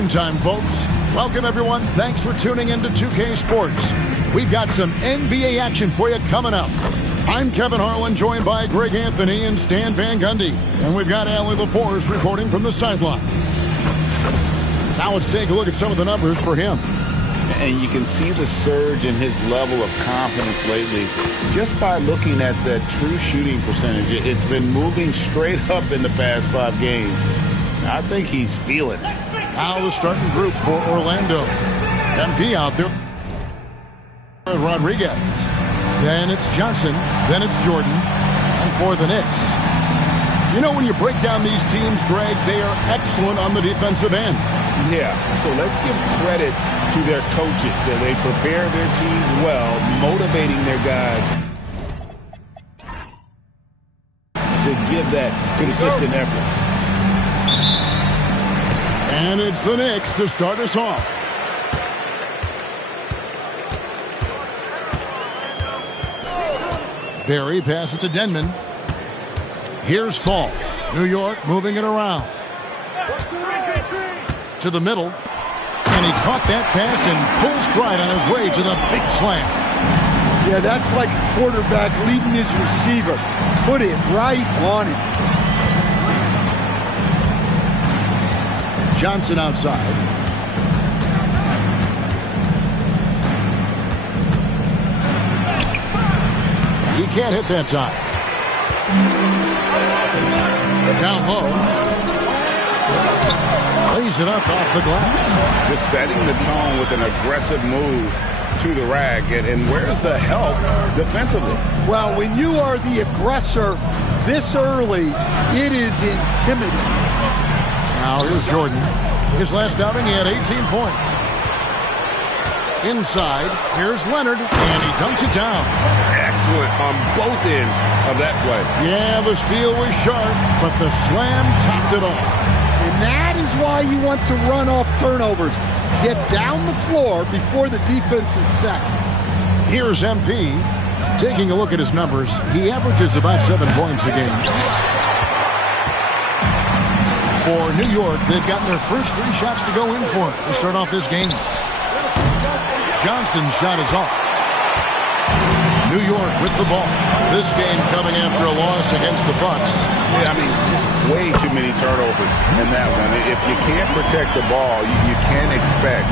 Game time, folks. Welcome, everyone. Thanks for tuning in to 2K Sports. We've got some NBA action for you coming up. I'm Kevin Harlan, joined by Greg Anthony and Stan Van Gundy. And we've got Allie LaForce reporting from the sideline. Now let's take a look at some of the numbers for him. And you can see the surge in his level of confidence lately just by looking at that true shooting percentage. It's been moving straight up in the past 5 games. I think he's feeling it. Now the starting group for Orlando. MP out there. Rodriguez. Then it's Johnson. Then it's Jordan. And for the Knicks. You know, when you break down these teams, Greg, they are excellent on the defensive end. Yeah, so let's give credit to their coaches. They prepare their teams well, motivating their guys to give that consistent effort. And it's the Knicks to start us off. Barry passes to Denman. Here's Fall. New York moving it around. To the middle. And he caught that pass in full stride on his way to the big slam. Yeah, that's like a quarterback leading his receiver. Put it right on it. Johnson outside. He can't hit that time. Down low. Lays it up off the glass. Just setting the tone with an aggressive move to the rack. And where's the help defensively? Well, when you are the aggressor this early, it is intimidating. Now here's Jordan. His last outing, he had 18 points. Inside, here's Leonard, and he dunks it down. Excellent on both ends of that play. Yeah, the steal was sharp, but the slam topped it off. And that is why you want to run off turnovers. Get down the floor before the defense is set. Here's MP. Taking a look at his numbers, he averages about 7 points a game. For New York, they've gotten their first 3 shots to go in for it to start off this game. Johnson's shot is off. New York with the ball. This game coming after a loss against the Bucks. Yeah, I mean, just way too many turnovers in that one. If you can't protect the ball, you can't expect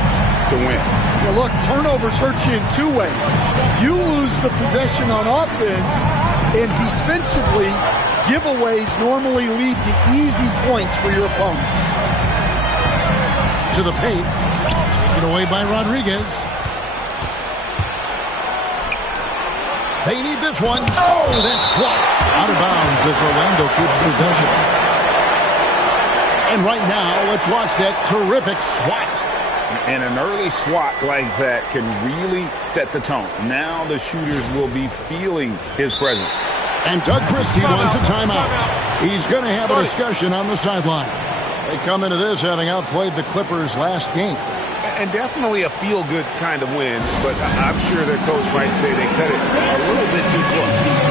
to win. Yeah, look, turnovers hurt you in 2 ways. You lose the possession on offense, and defensively, giveaways normally lead to easy points for your opponents. To the paint. Taken away by Rodriguez. They need this one. Oh, that's blocked. Out of bounds as Orlando keeps possession. And right now, let's watch that terrific swat. And an early swat like that can really set the tone. Now the shooters will be feeling his presence. And Doug Christie wants a timeout. He's going to have a discussion on the sideline. They come into this having outplayed the Clippers last game. And definitely a feel-good kind of win, but I'm sure their coach might say they cut it a little bit too close.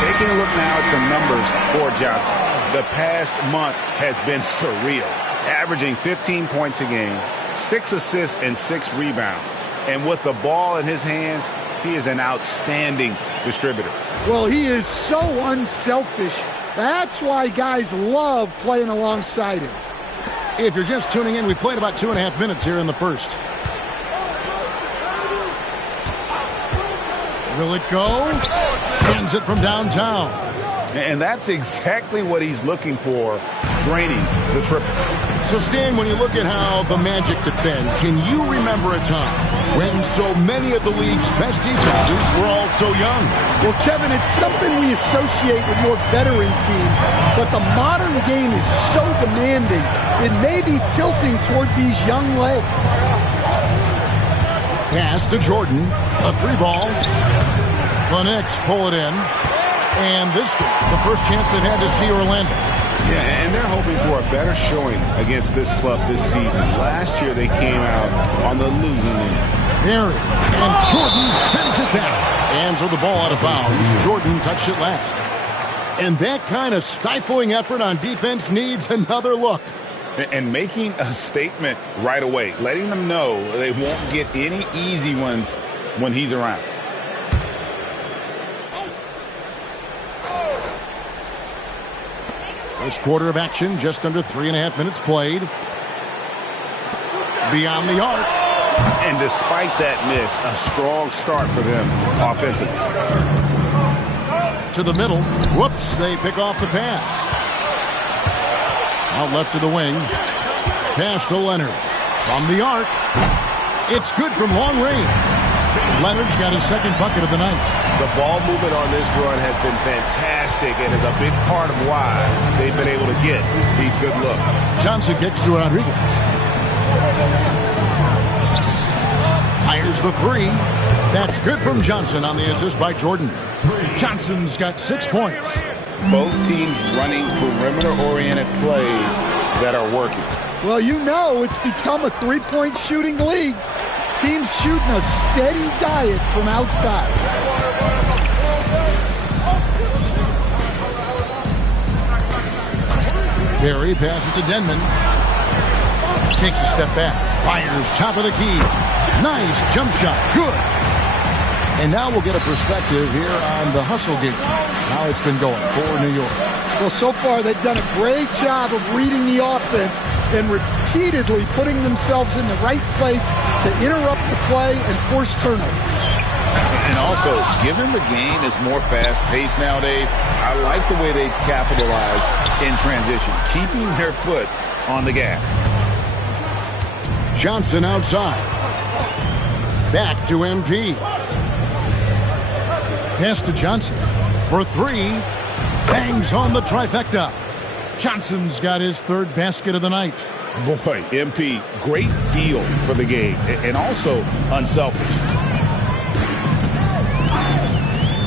Taking a look now at some numbers for Johnson. The past month has been surreal, averaging 15 points a game, 6 assists and 6 rebounds. And with the ball in his hands, he is an outstanding distributor. Well, he is so unselfish That's why guys love playing alongside him. If you're just tuning in, we played about 2.5 minutes here in the first. Will it go? Hands it from downtown. And that's exactly what he's looking for, draining the triple. So, Stan, when you look at how the Magic defend, can you remember a time when so many of the league's best defenses were all so young? Well, Kevin, it's something we associate with more veteran teams, but the modern game is so demanding, it may be tilting toward these young legs. Pass to Jordan, a 3-ball. The Knicks pull it in. And this game, the first chance they've had to see Orlando. Yeah, and they're hoping for a better showing against this club this season. Last year they came out on the losing end. Perry, and Jordan sends it down. Hands are the ball out of bounds. Jordan touched it last. And that kind of stifling effort on defense needs another look. And making a statement right away, letting them know they won't get any easy ones when he's around. First quarter of action, just under 3.5 minutes played. Beyond the arc. And despite that miss, a strong start for them offensively. To the middle. Whoops, they pick off the pass. Out left to the wing. Pass to Leonard. From the arc. It's good from long range. Leonard's got his second bucket of the night. The ball movement on this run has been fantastic and is a big part of why they've been able to get these good looks. Johnson kicks to Rodriguez. Fires the 3. That's good from Johnson on the assist by Jordan. Johnson's got 6 points. Both teams running perimeter-oriented plays that are working. Well, you know it's become a three-point shooting league. Teams shooting a steady diet from outside. Perry passes to Denman. Takes a step back. Fires top of the key. Nice jump shot. Good. And now we'll get a perspective here on the hustle game. How it's been going for New York. Well, so far they've done a great job of reading the offense and repeatedly putting themselves in the right place to interrupt the play and force turnover. And also, given the game is more fast-paced nowadays, I like the way they've capitalized in transition, keeping their foot on the gas. Johnson outside. Back to MP. Pass to Johnson for 3. Bangs on the trifecta. Johnson's got his third basket of the night. Boy, MP, great feel for the game and also unselfish.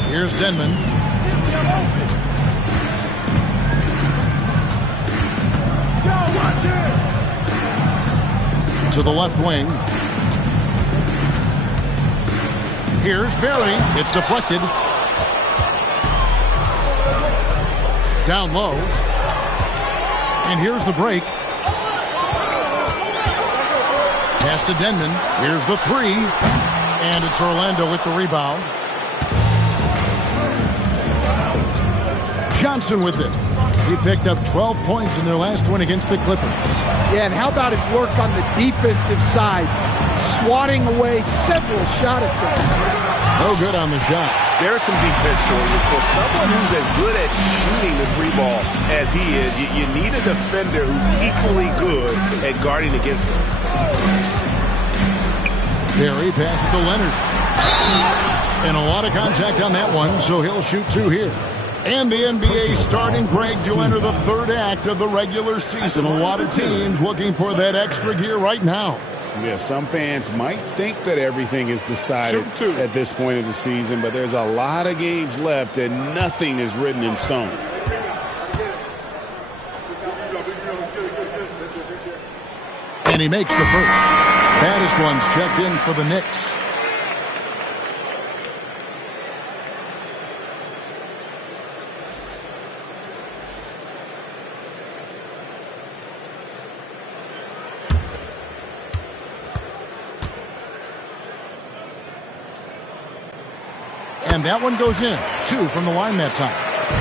Here's Denman. To the left wing. Here's Barry. It's deflected. Down low. And here's the break. Pass to Denman. Here's the 3. And it's Orlando with the rebound. Johnson with it. He picked up 12 points in their last win against the Clippers. Yeah, and how about his work on the defensive side? Swatting away several shot attempts. No good on the shot. There's some defense for you. For someone who's as good at shooting the 3-ball as he is, you need a defender who's equally good at guarding against him. Perry passes to Leonard. And a lot of contact on that one, so he'll shoot 2 here. And the NBA starting, Greg, to enter the third act of the regular season. A lot of teams looking for that extra gear right now. Yeah, some fans might think that everything is decided at this point of the season, but there's a lot of games left and nothing is written in stone. And he makes the first. Baddest ones checked in for the Knicks. And that one goes in. 2 from the line that time.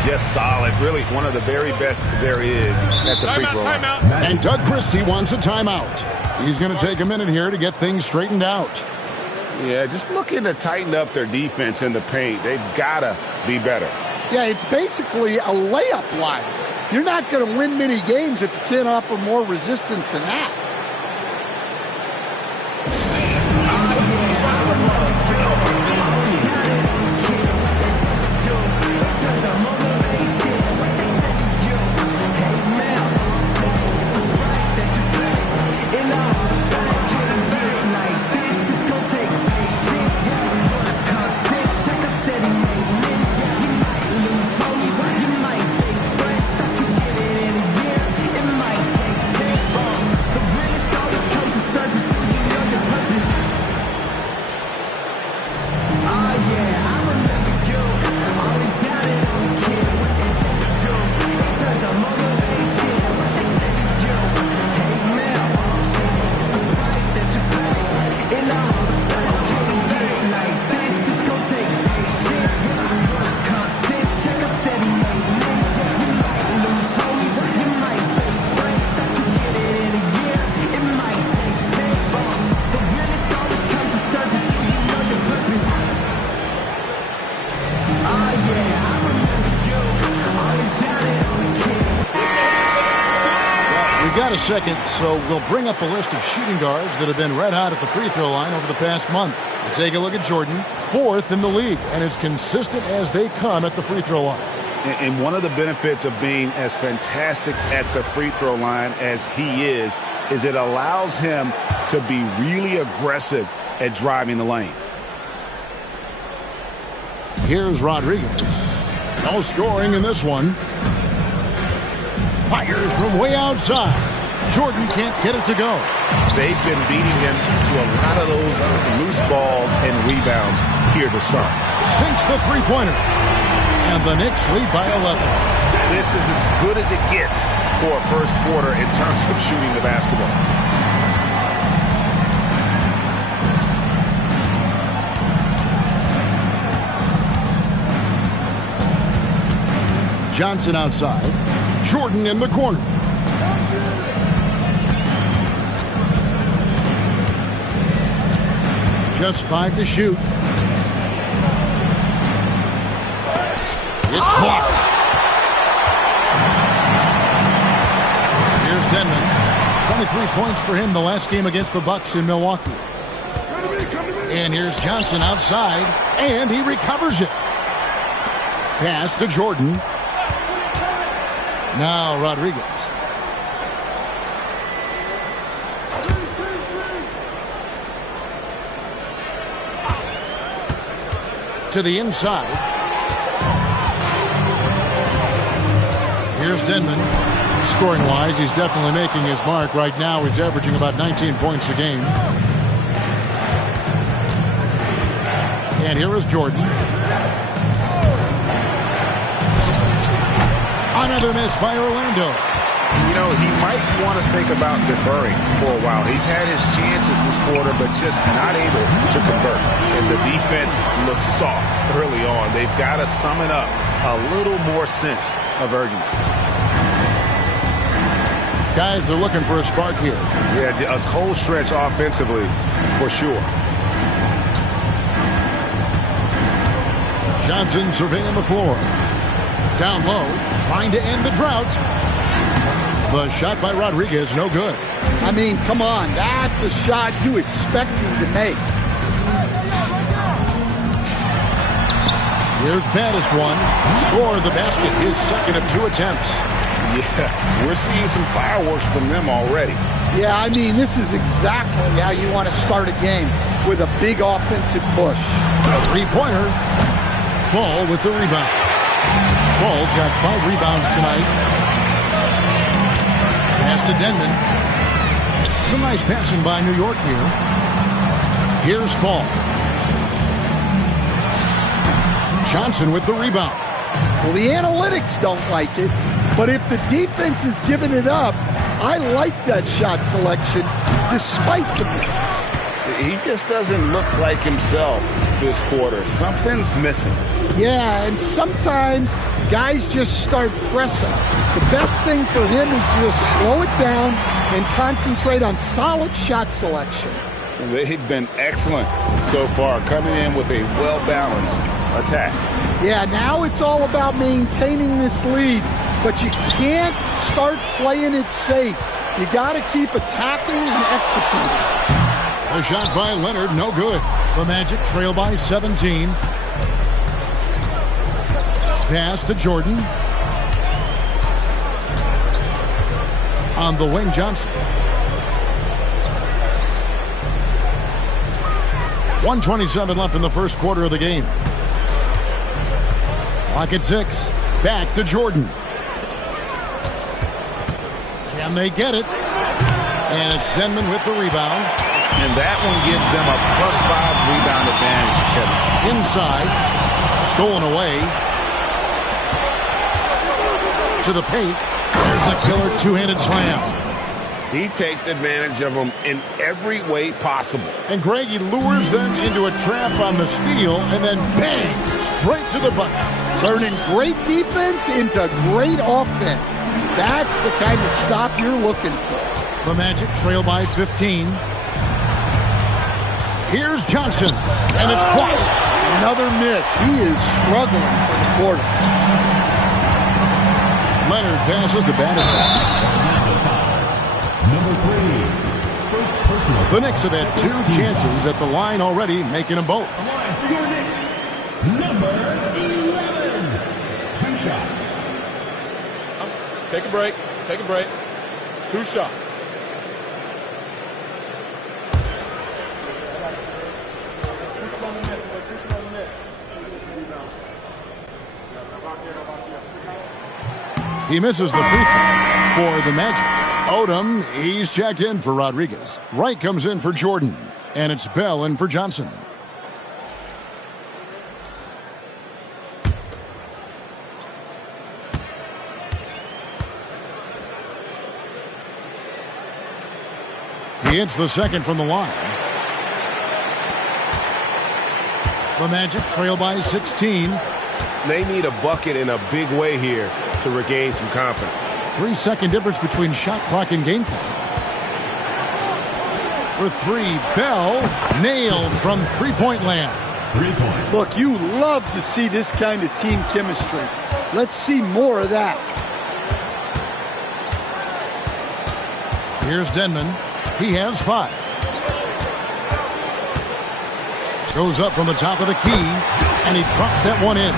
Just solid. Really one of the very best there is at the free throw line. And Doug Christie wants a timeout. He's going to take a minute here to get things straightened out. Yeah, just looking to tighten up their defense in the paint. They've got to be better. Yeah, it's basically a layup line. You're not going to win many games if you can't offer more resistance than that. A second, so we'll bring up a list of shooting guards that have been red hot at the free throw line over the past month. We'll take a look at Jordan, 4th in the league, and as consistent as they come at the free throw line. And one of the benefits of being as fantastic at the free throw line as he is it allows him to be really aggressive at driving the lane. Here's Rodriguez. No scoring in this one. Fires from way outside. Jordan can't get it to go. They've been beating him to a lot of those loose balls and rebounds here to start. Sinks the three-pointer. And the Knicks lead by 11. This is as good as it gets for a first quarter in terms of shooting the basketball. Johnson outside. Jordan in the corner. Just 5 to shoot. It's blocked. Here's Denman. 23 points for him the last game against the Bucks in Milwaukee. And here's Johnson outside, and he recovers it. Pass to Jordan. Now Rodriguez. To the inside. Here's Denman. Scoring-wise, he's definitely making his mark. Right now, he's averaging about 19 points a game. And here is Jordan. Another miss by Orlando. You know, he might want to think about deferring for a while. He's had his chances this quarter, but just not able to convert. And the defense looks soft early on. They've got to summon up a little more sense of urgency. Guys are looking for a spark here. Yeah, a cold stretch offensively for sure. Johnson surveying the floor. Down low, trying to end the drought. The shot by Rodriguez, no good. I mean, come on. That's a shot you expect him to make. Here's Battis one. Score the basket, his second of 2 attempts. Yeah, we're seeing some fireworks from them already. Yeah, I mean, this is exactly how you want to start a game, with a big offensive push. A three-pointer. Fall with the rebound. Fall's got 5 rebounds tonight. Pass to Denman. Some nice passing by New York here. Here's Fall. Johnson with the rebound. Well, the analytics don't like it, but if the defense is giving it up, I like that shot selection despite the miss. He just doesn't look like himself this quarter. Something's missing. Yeah, and sometimes guys just start pressing. The best thing for him is to just slow it down and concentrate on solid shot selection. They've been excellent so far, coming in with a well-balanced attack. Yeah, now it's all about maintaining this lead, but you can't start playing it safe. You got to keep attacking and executing. A shot by Leonard, no good. The Magic trail by 17. Pass to Jordan. On the wing, Johnson. 1:27 left in the first quarter of the game. Clock at 6. Back to Jordan. Can they get it? And it's Denman with the rebound. And that one gives them a +5 rebound advantage, Kevin. Inside. Stolen away. To the paint. There's the killer two-handed slam. He takes advantage of them in every way possible. And Greg, he lures them into a trap on the steal and then bang, straight to the bucket. Turning great defense into great offense. That's the kind of stop you're looking for. The Magic trail by 15. Here's Johnson, and it's blocked. Another miss. He is struggling for the quarter. Leonard passes to Bannister. Number 3, first personal. The Knicks have had 2 chances at the line already, making them both. The line for your Knicks, number 11. 2 shots. Take a break. Take a break. 2 shots. He misses the free throw for the Magic. Odom, he's checked in for Rodriguez. Wright comes in for Jordan. And it's Bell in for Johnson. He hits the second from the line. The Magic trail by 16. They need a bucket in a big way here to regain some confidence. 3-second difference between shot clock and game clock. For 3, Bell nailed from three-point land. 3 points. Look, you love to see this kind of team chemistry. Let's see more of that. Here's Denman. He has 5. Goes up from the top of the key, and he drops that one in.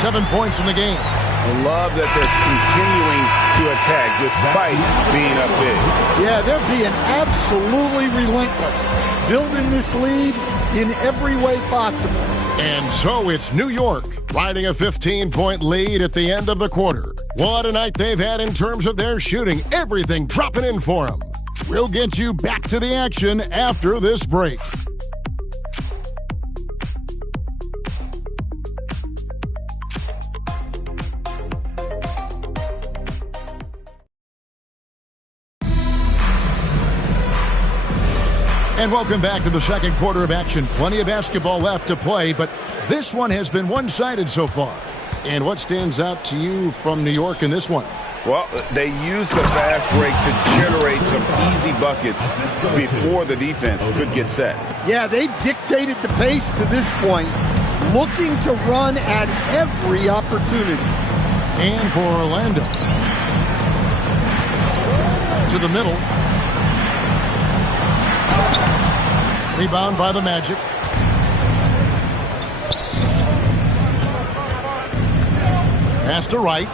7 points in the game. I love that they're continuing to attack despite being up big. Yeah, they're being absolutely relentless, building this lead in every way possible. And so it's New York riding a 15-point lead at the end of the quarter. What a night they've had in terms of their shooting. Everything dropping in for them. We'll get you back to the action after this break. And welcome back to the second quarter of action. Plenty of basketball left to play, but this one has been one-sided so far. And what stands out to you from New York in this one? Well, they used the fast break to generate some easy buckets before the defense could get set. Yeah, they've dictated the pace to this point, looking to run at every opportunity. And for Orlando. To the middle. Rebound by the Magic. Pass to Wright.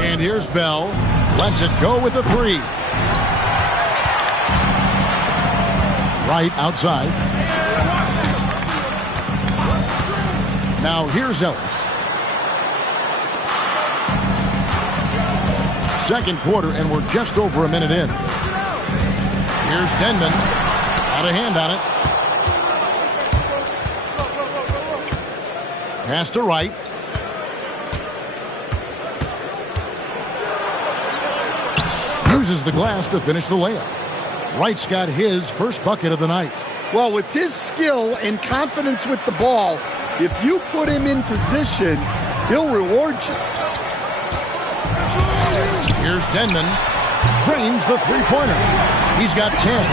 And here's Bell. Lets it go with a 3. Wright outside. Now here's Ellis. Second quarter, and we're just over a minute in. Here's Denman. Got a hand on it. Pass to Wright. Uses the glass to finish the layup. Wright's got his first bucket of the night. Well, with his skill and confidence with the ball, if you put him in position, he'll reward you. Here's Denman. Drains the three-pointer. He's got 10.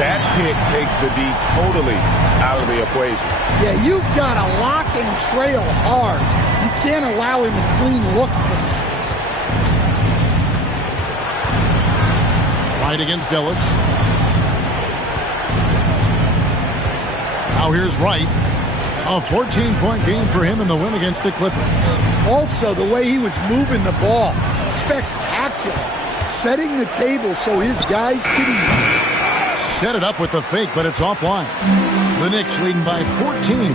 That pick takes the D totally out of the equation. Yeah, you've got to lock and trail hard. You can't allow him a clean look from that. Right against Ellis. Now here's Wright. A 14-point game for him in the win against the Clippers. Also, the way he was moving the ball, spectacular. Setting the table so his guys could eat. Set it up with the fake, but it's offline. The Knicks leading by 14.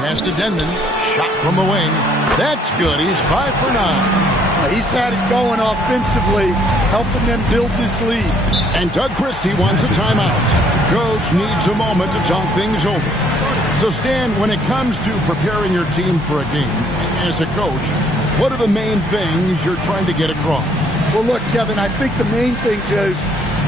Pass to Denman. Shot from the wing. That's good. He's 5 for 9. He's had it going offensively, helping them build this lead. And Doug Christie wants a timeout. Coach needs a moment to talk things over. So, Stan, when it comes to preparing your team for a game, as a coach, what are the main things you're trying to get across? Well, look, Kevin, I think the main thing is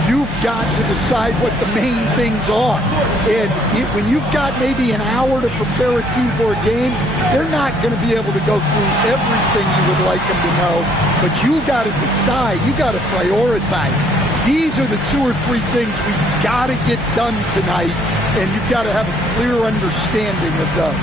you've got to decide what the main things are. And when you've got maybe an hour to prepare a team for a game, they're not going to be able to go through everything you would like them to know. But you got to decide. You got to prioritize. These are the 2 or 3 things we've got to get done tonight, and you've got to have a clear understanding of those.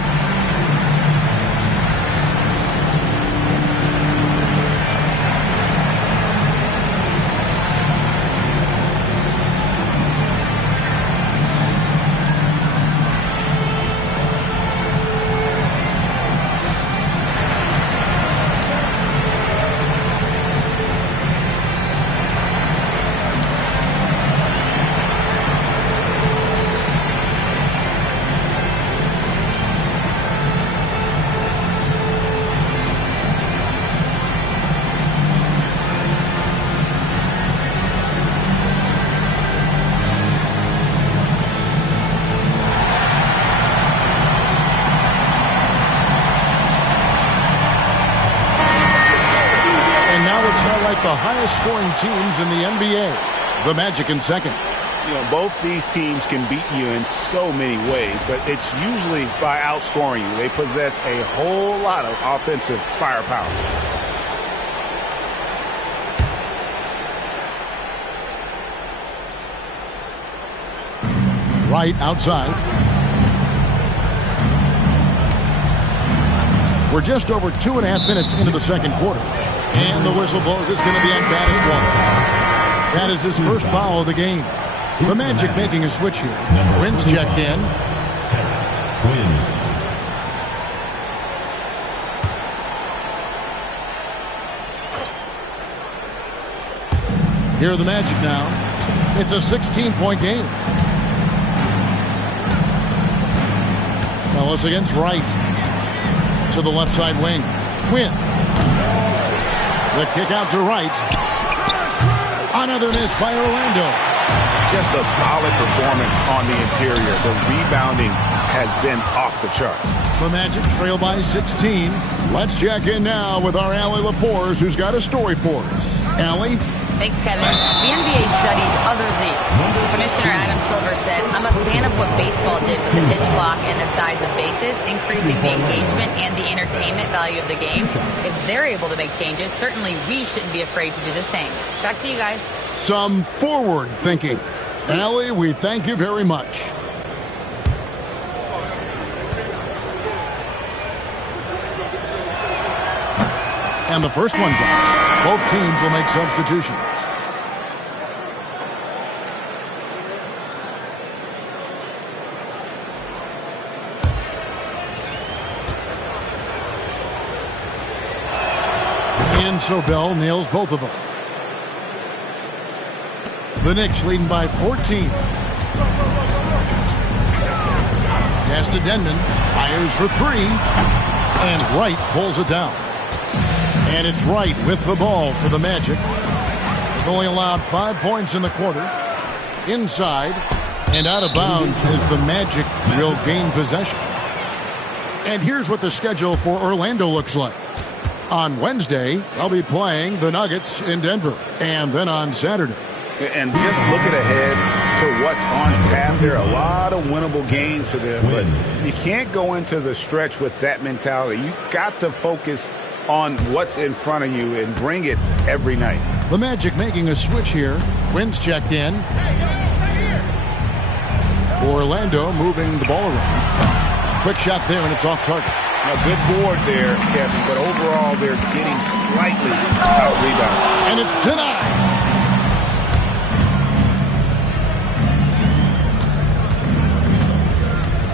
The highest scoring teams in the NBA. The Magic in second. You know, both these teams can beat you in so many ways, but it's usually by outscoring you. They possess a whole lot of offensive firepower. Right outside. We're just over 2.5 minutes into the second quarter. And the whistle blows. It's going to be on Gaddis one. That is his first foul of the game. The Magic making a switch here. Quinn's checked in. Here are the Magic now. It's a 16-point game. Ellis against Wright. To the left side wing. Quinn. The kick out to Wright. Another miss by Orlando. Just a solid performance on the interior. The rebounding has been off the charts. The Magic trail by 16. Let's check in now with our Allie LaForce, who's got a story for us. Allie? Thanks, Kevin. The NBA studies other leagues. Commissioner Adam Silver said, I'm a fan of what baseball did with the pitch clock and the size of bases, increasing the engagement and the entertainment value of the game. If they're able to make changes, certainly we shouldn't be afraid to do the same. Back to you guys. Some forward thinking. Allie, we thank you very much. And the first one drops. Both teams will make substitutions. And so Bell nails both of them. The Knicks leading by 14. Pass to Denman. Fires for 3. And Wright pulls it down. And it's Wright with the ball for the Magic. They've only allowed 5 points in the quarter. Inside and out of bounds as the Magic will gain possession. And here's what the schedule for Orlando looks like. On Wednesday, they'll be playing the Nuggets in Denver. And then on Saturday. And just looking ahead to what's on tap, there are a lot of winnable games for them. But you can't go into the stretch with that mentality. You got to focus on what's in front of you and bring it every night. The Magic making a switch here. Quinn's checked in. Orlando moving the ball around. Quick shot there, and it's off target. A good board there, Kevin, but overall they're getting slightly out-rebounded. And it's denied.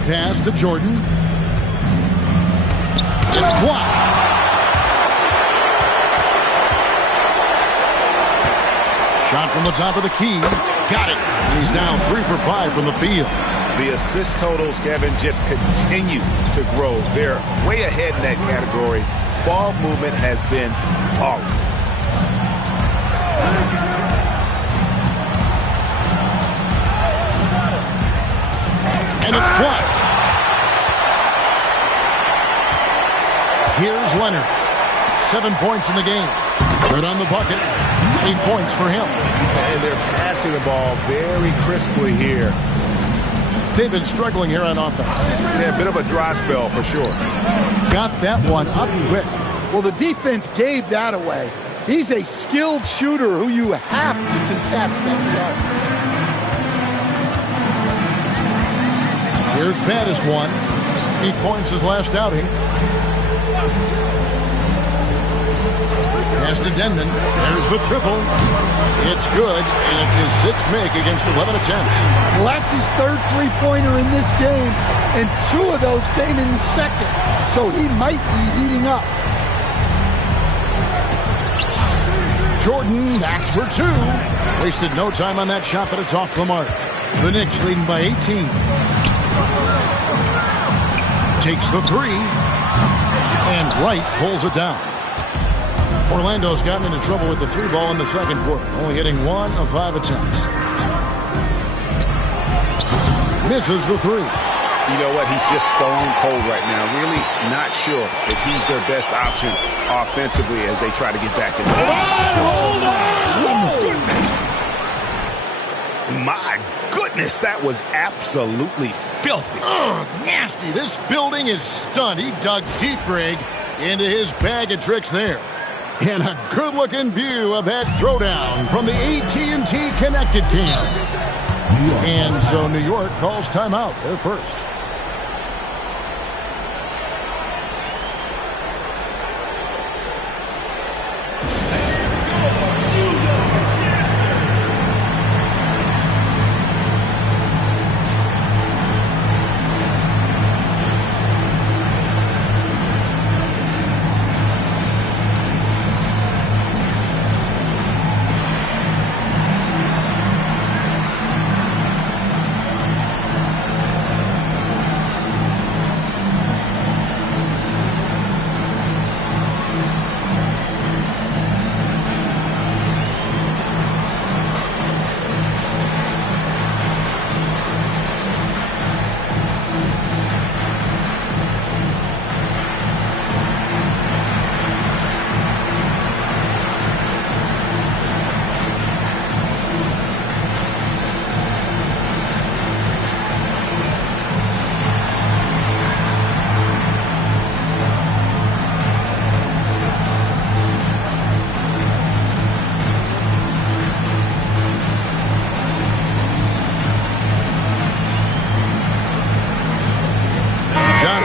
Pass to Jordan. It's blocked. Shot from the top of the key. Got it. And he's now 3 for 5 from the field. The assist totals, Kevin, just continue to grow. They're way ahead in that category. Ball movement has been flawless. And it's blocked. Here's Leonard. 7 points in the game. Good on the bucket. 8 points for him. And they're passing the ball very crisply here. They've been struggling here on offense. Yeah, a bit of a dry spell for sure. Got that one up quick. Well, the defense gave that away. He's a skilled shooter who you have to contest that goal. Here's Baddest one. 8 points his last outing. Pass to Denman. There's the triple. It's good, and it's his 6th make against 11 attempts. Well, that's his 3rd three-pointer in this game, and 2 of those came in the second, so he might be heating up. Jordan backs for 2. Wasted no time on that shot, but it's off the mark. The Knicks leading by 18. Takes the 3, and Wright pulls it down. Orlando's gotten into trouble with the 3 ball in the second quarter, only hitting 1 of 5 attempts. Misses the 3. You know what? He's just stone cold right now. Really not sure if he's their best option offensively as they try to get back in. Hold on! My goodness, that was absolutely filthy. Oh, nasty. This building is stunned. He dug deep, Greg, into his bag of tricks there. And a good-looking view of that throwdown from the AT&T Connected Cam. And so New York calls timeout. They're first.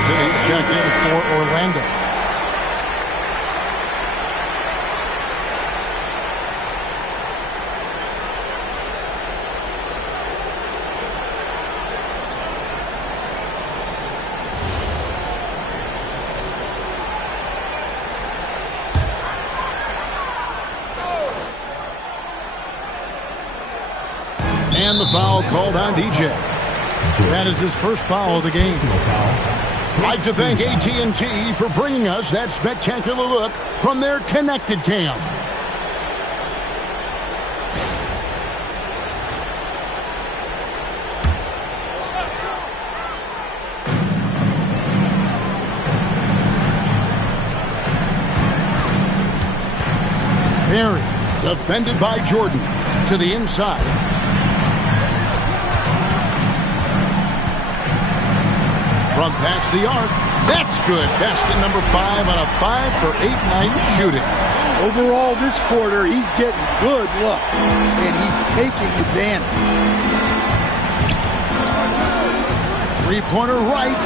He's checked in for Orlando. And the foul called on DJ. That is his first foul of the game. I'd like to thank AT&T for bringing us that spectacular look from their Connected Cam. Perry, defended by Jordan, to the inside. From past the arc, that's good. Basket number 5 on a 5-for-8 night shooting. Overall, this quarter, he's getting good looks, and he's taking advantage. Three-pointer right.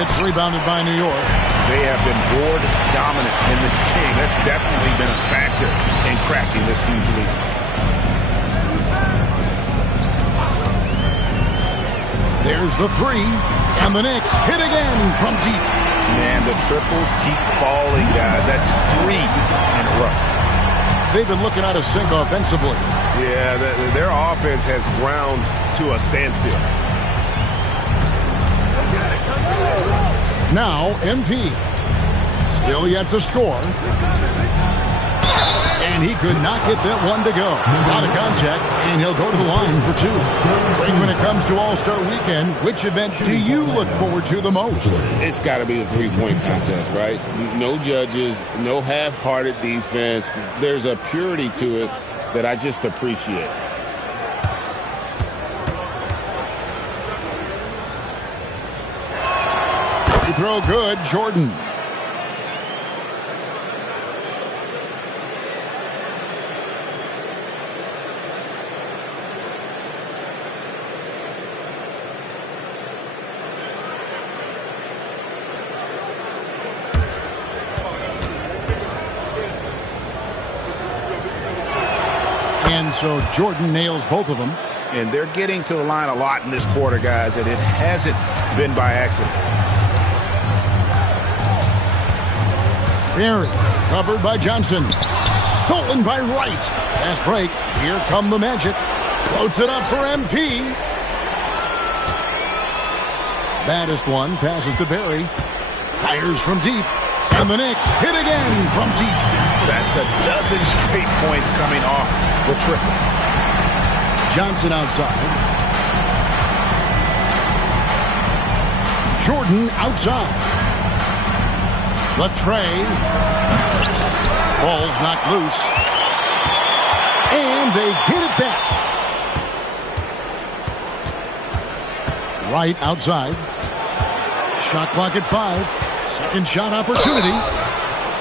It's rebounded by New York. They have been board dominant in this game. That's definitely been a factor in cracking this huge lead. There's the three, and the Knicks hit again from deep. Man, the triples keep falling, guys. That's 3 in a row. They've been looking out of sync offensively. Yeah, their offense has ground to a standstill. Now, MP. Still yet to score. And he could not get that one to go. Out of contact, and he'll go to the line for 2. Greg, when it comes to All-Star Weekend, which event do you look forward to the most? It's got to be the three-point contest, right? No judges, no half-hearted defense. There's a purity to it that I just appreciate. Free throw good, Jordan. And so Jordan nails both of them. And they're getting to the line a lot in this quarter, guys, and it hasn't been by accident. Perry, covered by Johnson. Stolen by Wright. Fast break. Here come the Magic. Floats it up for MP. Baddest one passes to Barry. Fires from deep. And the Knicks hit again from deep. That's a dozen straight points coming off the triple. Johnson outside. Jordan outside. The tray. Ball's knocked loose. And they get it back. Right outside. Shot clock at 5. Second shot opportunity.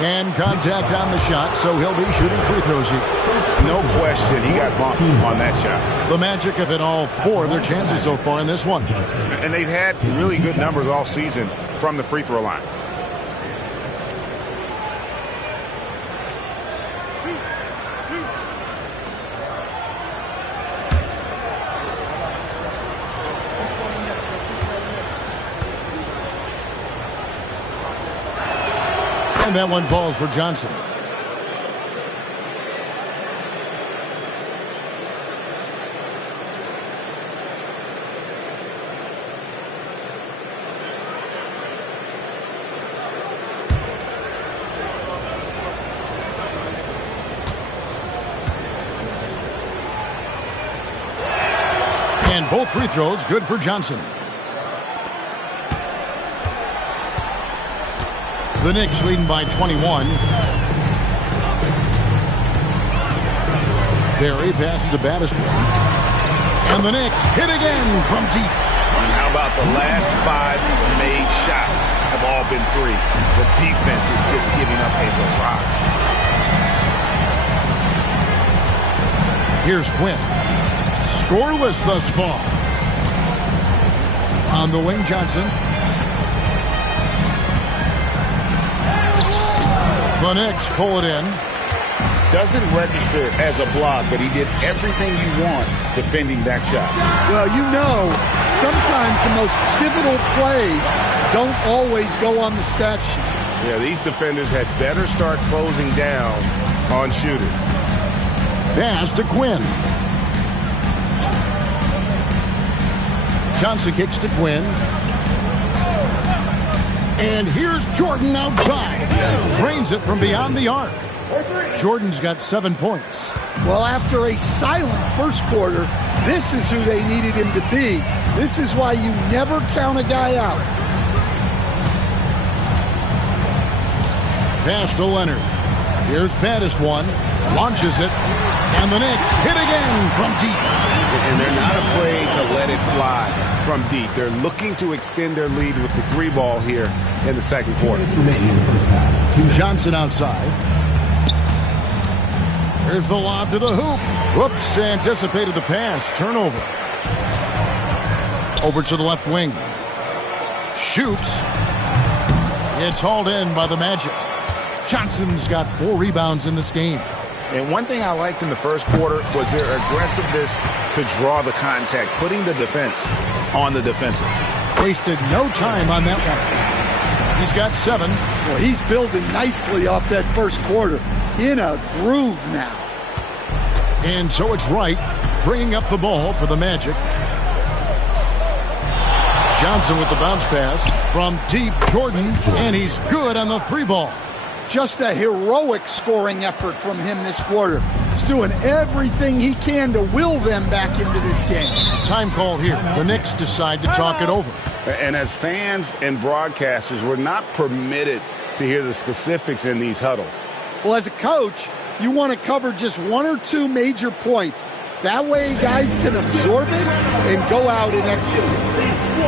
And contact on the shot, so he'll be shooting free throws here. No question, he got bumped on that shot. The Magic have hit all 4 of their chances so far in this one. And they've had really good numbers all season from the free throw line. And that one falls for Johnson. And both free throws good for Johnson. The Knicks leading by 21. Barry passes the baddest one. And the Knicks hit again from deep. And how about the last 5 made shots have all been threes? The defense is just giving up a barrage. Here's Quinn. Scoreless thus far. On the wing, Johnson. The Knicks pull it in. Doesn't register as a block, but he did everything you want defending that shot. Well, you know, sometimes the most pivotal plays don't always go on the stat sheet. Yeah, these defenders had better start closing down on shooting. Pass to Quinn. Johnson kicks to Quinn. And here's Jordan outside. Drains it from beyond the arc. Jordan's got 7 points. Well, after a silent first quarter, this is who they needed him to be. This is why you never count a guy out. Pass to Leonard. Here's baddest one, launches it, and the Knicks hit again from deep. And they're not afraid to let it fly from deep. They're looking to extend their lead with the 3-ball here in the second quarter. Johnson outside. Here's the lob to the hoop. Whoops, anticipated the pass. Turnover. Over to the left wing. Shoots. It's hauled in by the Magic. Johnson's got 4 rebounds in this game. And one thing I liked in the first quarter was their aggressiveness to draw the contact, putting the defense on the defensive. Wasted no time on that one. He's got 7. Well, he's building nicely off that first quarter. In a groove now. And so it's Wright bringing up the ball for the Magic. Johnson with the bounce pass from deep. Jordan, and he's good on the 3-ball. Just a heroic scoring effort from him this quarter. He's doing everything he can to will them back into this game. Time called here. The Knicks decide to talk it over. And as fans and broadcasters, we're not permitted to hear the specifics in these huddles. Well, as a coach, you want to cover just 1 or 2 major points. That way guys can absorb it and go out and execute.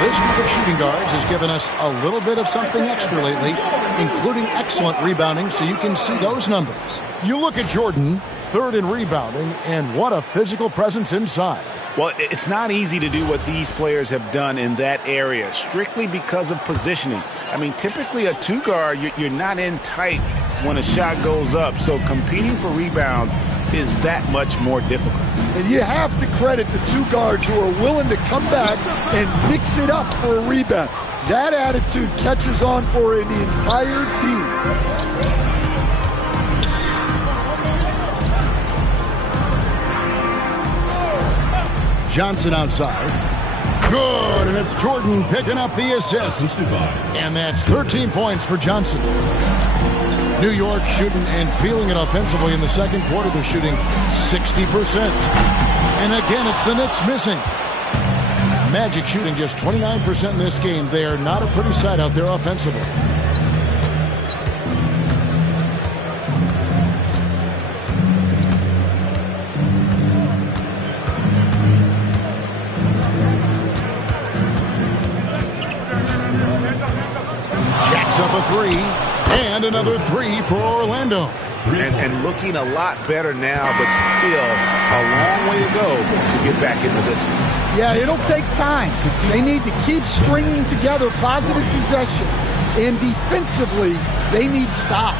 This group of shooting guards has given us a little bit of something extra lately, including excellent rebounding, so you can see those numbers. You look at Jordan, 3rd in rebounding, and what a physical presence inside. Well, it's not easy to do what these players have done in that area, strictly because of positioning. I mean, typically a 2-guard, you're not in tight when a shot goes up, so competing for rebounds is that much more difficult. And you have to credit the 2 guards who are willing to come back and mix it up for a rebound. That attitude catches on for the entire team. Johnson outside. Good, and it's Jordan picking up the assist. And that's 13 points for Johnson. New York shooting and feeling it offensively in the second quarter. They're shooting 60%. And again, it's the Knicks missing. Magic shooting just 29% in this game. They are not a pretty sight out there offensively. Jacks up a 3. And another 3 for Orlando. And looking a lot better now, but still a long way to go to get back into this one. Yeah, it'll take time. They need to keep stringing together positive possessions. And defensively, they need stops.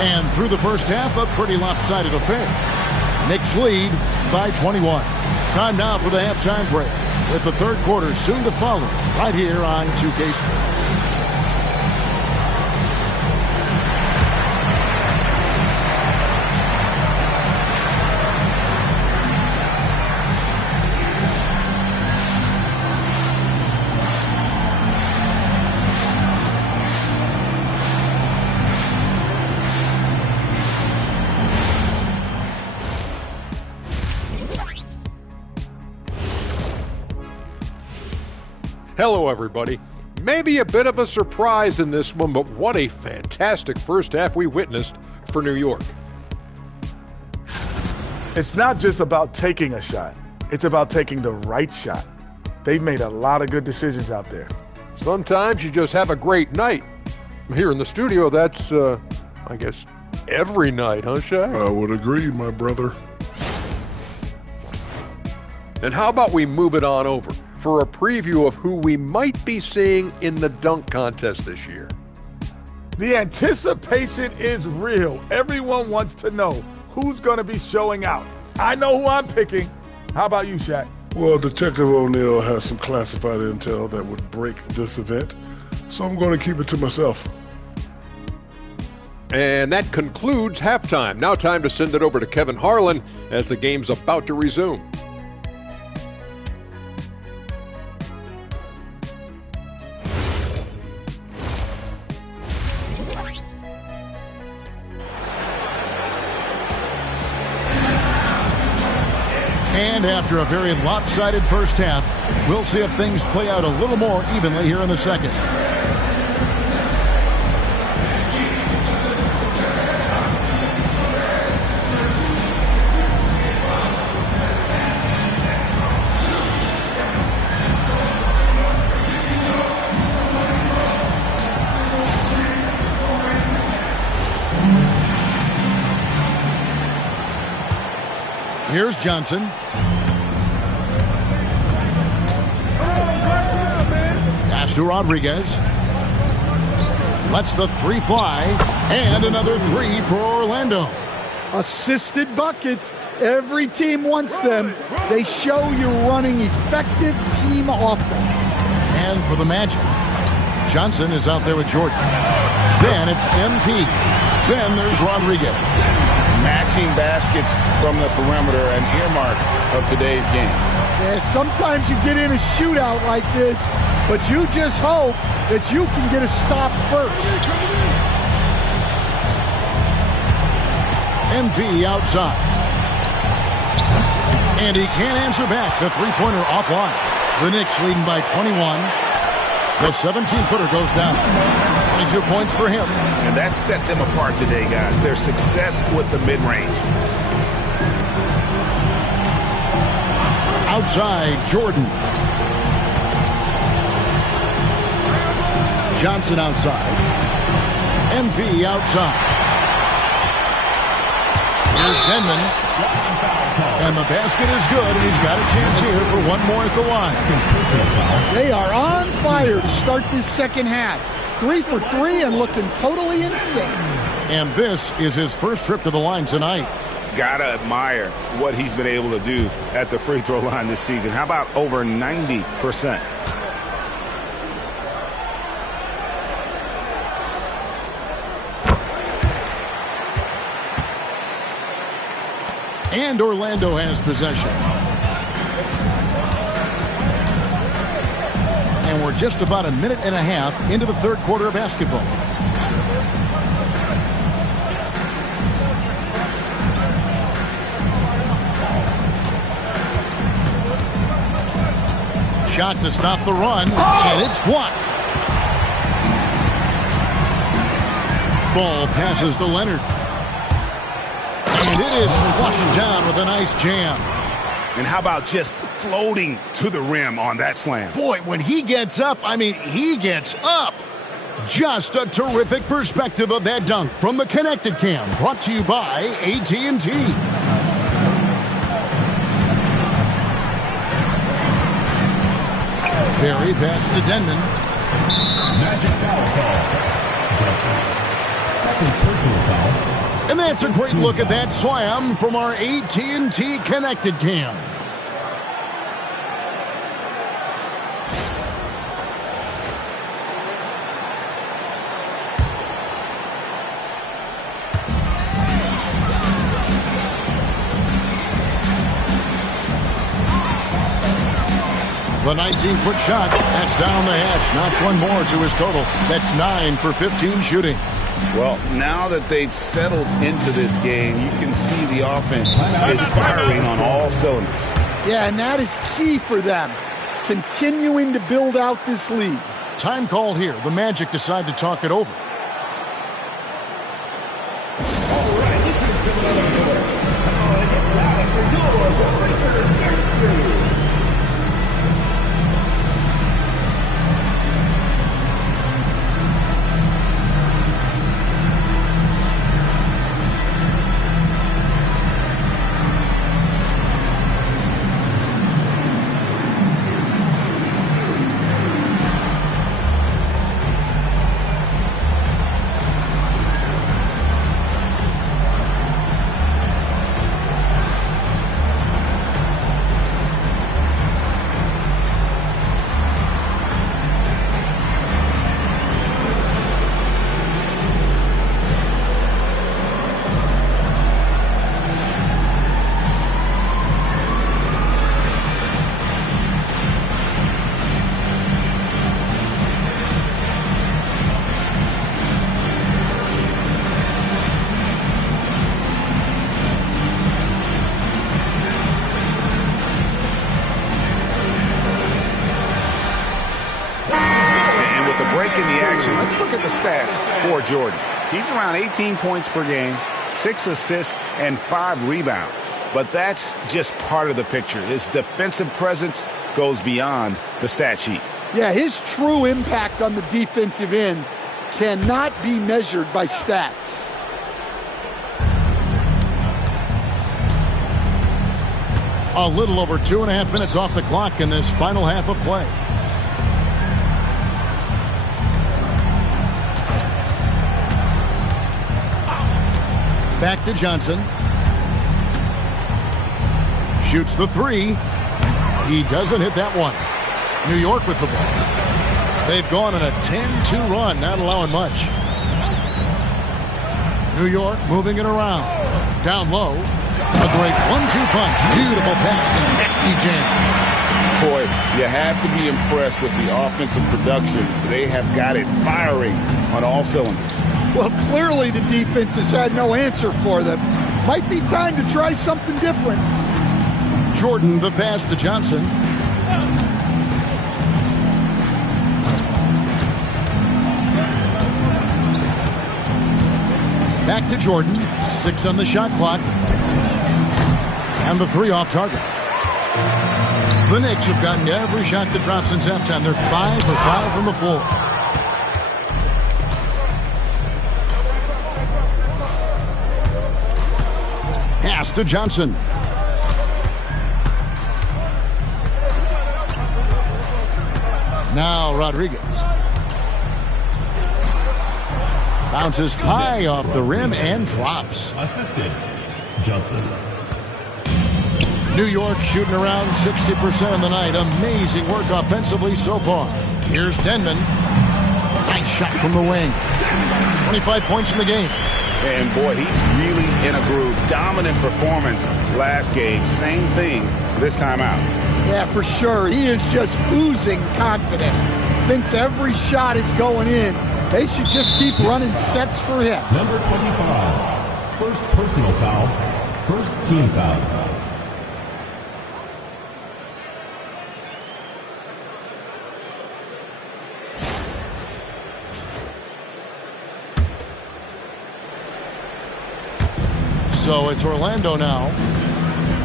And through the first half, a pretty lopsided affair. Knicks lead by 21. Time now for the halftime break, with the third quarter soon to follow right here on 2K Sports. Hello, everybody. Maybe a bit of a surprise in this one, but what a fantastic first half we witnessed for New York. It's not just about taking a shot. It's about taking the right shot. they've made a lot of good decisions out there. Sometimes you just have a great night. Here in the studio, that's, I guess, every night, huh, Shaq? I would agree, my brother. And how about we move it on over for a preview of who we might be seeing in the dunk contest this year. The anticipation is real. Everyone wants to know who's going to be showing out. I know who I'm picking. How about you, Shaq? Well, Detective O'Neill has some classified intel that would break this event, so I'm going to keep it to myself. And that concludes halftime. Now time to send it over to Kevin Harlan as the game's about to resume. And after a very lopsided first half, we'll see if things play out a little more evenly here in the second. Here's Johnson. Pass to Rodriguez. Lets the three fly. And another three for Orlando. Assisted buckets. Every team wants them. They show you're running effective team offense. And for the Magic, Johnson is out there with Jordan. Then it's MP. Then there's Rodriguez. Matching baskets from the perimeter, an earmark of today's game. Yeah, sometimes you get in a shootout like this, but you just hope that you can get a stop first. MP outside. And he can't answer back. The three-pointer offline. The Knicks leading by 21. The 17-footer goes down. 22 points for him. And that set them apart today, guys. Their success with the mid-range. Outside, Jordan. Johnson outside. MP outside. Here's Denman. And the basket is good, and he's got a chance here for one more at the line. They are on fire to start this second half. 3 for 3 and looking totally insane. And this is his first trip to the line tonight. Gotta admire what he's been able to do at the free throw line this season. How about over 90%? And Orlando has possession. And we're just about a minute and a half into the third quarter of basketball. Shot to stop the run, and it's blocked. Fall passes to Leonard. And it is flushed down with a nice jam. And how about just floating to the rim on that slam? Boy, when he gets up, I mean, he gets up. Just a terrific perspective of that dunk from the Connected Cam. Brought to you by AT&T. Barry pass to Denman. Magic foul call. Johnson. Second personal foul. And that's a great look at that slam from our AT&T Connected Cam. The 19-foot shot, that's down the hatch. Knocks one more to his total. That's 9 for 15 shooting. Well, now that they've settled into this game, you can see the offense is firing on all cylinders. Yeah, and that is key for them, continuing to build out this lead. Time called here. The Magic decide to talk it over. the action, let's look at the stats for Jordan. He's around 18 points per game, 6 assists, and 5 rebounds. But that's just part of the picture. His defensive presence goes beyond the stat sheet. Yeah, his true impact on the defensive end cannot be measured by stats. A little over 2.5 minutes off the clock in this final half of play. Back to Johnson. Shoots the three. He doesn't hit that one. New York with the ball. They've gone on a 10-2 run, not allowing much. New York moving it around. Down low. A great 1-2 punch. Beautiful pass and nasty jam. Boy, you have to be impressed with the offensive production. They have got it firing on all cylinders. Well, clearly the defense has had no answer for them. Might be time to try something different. Jordan, the pass to Johnson. Back to Jordan. 6 on the shot clock. And the 3 off target. The Knicks have gotten every shot that dropped since halftime. They're 5 for 5 from the floor. Pass to Johnson. Now Rodriguez. Bounces high off the rim and drops. Assistant, Johnson. New York shooting around 60% of the night. Amazing work offensively so far. Here's Denman. Nice shot from the wing. 25 points in the game. And boy, he's really in a groove. Dominant performance last game. Same thing this time out. Yeah, for sure. He is just oozing confidence. Thinks every shot is going in. They should just keep running sets for him. Number 25. First personal foul. First team foul. So it's Orlando now.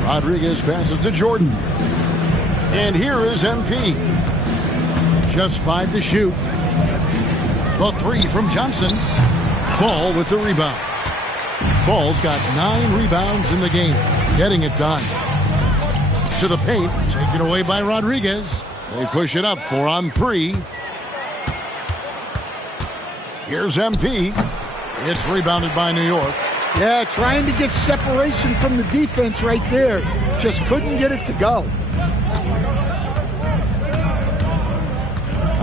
Rodriguez passes to Jordan. And here is MP. Just 5 to shoot. The 3 from Johnson. Fall with the rebound. Fall's got 9 rebounds in the game. Getting it done. To the paint. Taken away by Rodriguez. They push it up 4 on 3. Here's MP. It's rebounded by New York. Yeah, trying to get separation from the defense right there. Just couldn't get it to go.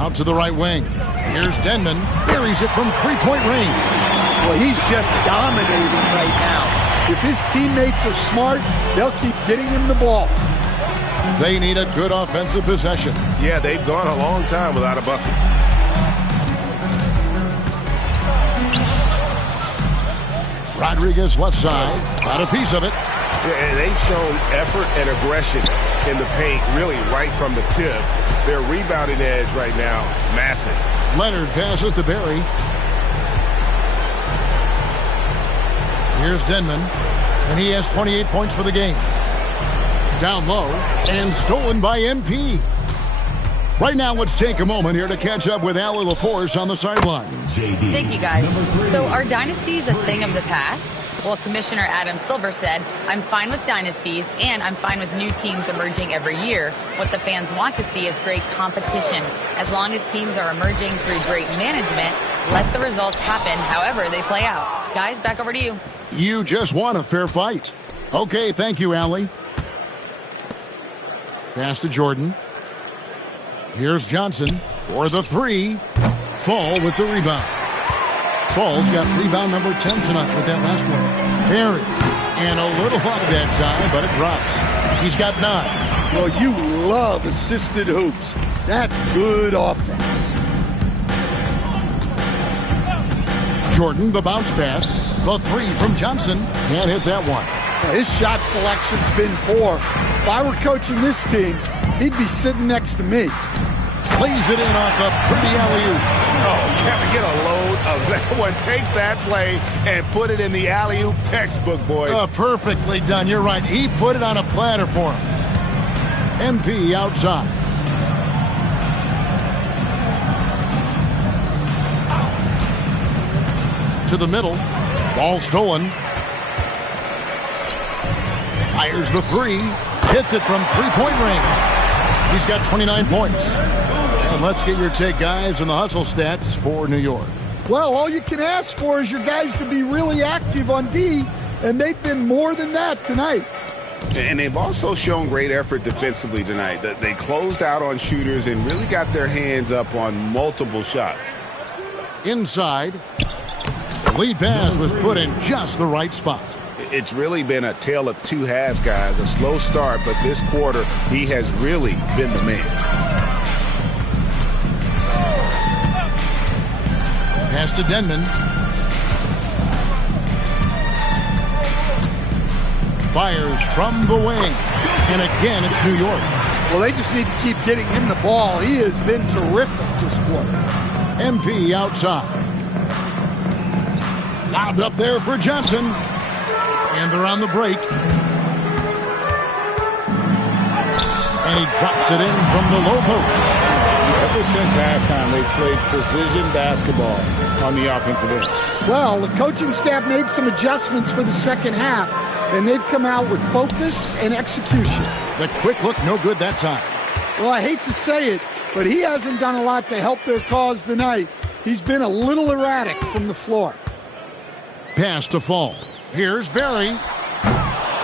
Out to the right wing. Here's Denman. Buries it from 3-point range. Well, he's just dominating right now. If his teammates are smart, they'll keep getting him the ball. They need a good offensive possession. Yeah, they've gone a long time without a bucket. Rodriguez left side. Got a piece of it. Yeah, and they've shown effort and aggression in the paint, really right from the tip. Their rebounding edge right now, massive. Leonard passes to Barry. Here's Denman. And he has 28 points for the game. Down low. And stolen by NP. Right now, let's take a moment here to catch up with Allie LaForce on the sideline. Thank you, guys. So are dynasties a thing of the past? Well, Commissioner Adam Silver said, I'm fine with dynasties, and I'm fine with new teams emerging every year. What the fans want to see is great competition. As long as teams are emerging through great management, let the results happen however they play out. Guys, back over to you. You just won a fair fight. Okay, thank you, Allie. Pass to Jordan. Here's Johnson for the 3. Fall with the rebound. Fall's got rebound number 10 tonight with that last one. Barry. And a little hot that time, but it drops. He's got 9. Well, you love assisted hoops. That's good offense. Jordan, the bounce pass. The 3 from Johnson. Can't hit that one. His shot selection's been poor. If I were coaching this team, he'd be sitting next to me. lays it in off a pretty alley-oop. Oh, Kevin, get a load of that one. Take that play and put it in the alley-oop textbook, boys. Perfectly done. You're right. He put it on a platter for him. MP outside. To the middle. Ball stolen. Fires the three. Hits it from three-point range. He's got 29 points. And let's get your take, guys, on the hustle stats for New York. Well, all you can ask for is your guys to be really active on D, and they've been more than that tonight. And they've also shown great effort defensively tonight. They closed out on shooters and really got their hands up on multiple shots. Inside. The lead pass was put in just the right spot. It's really been a tale of two halves, guys. A slow start, but this quarter, he has really been the man. Pass to Denman. Fires from the wing. And again, it's New York. Well, they just need to keep getting him the ball. He has been terrific this quarter. MP outside. Lobbed up there for Johnson. And they're on the break. And he drops it in from the low post. Ever since halftime, they've played precision basketball on the offensive end. Well, the coaching staff made some adjustments for the second half, and they've come out with focus and execution. The quick look, no good that time. Well, I hate to say it, but he hasn't done a lot to help their cause tonight. He's been a little erratic from the floor. Pass to Fall. Here's Barry.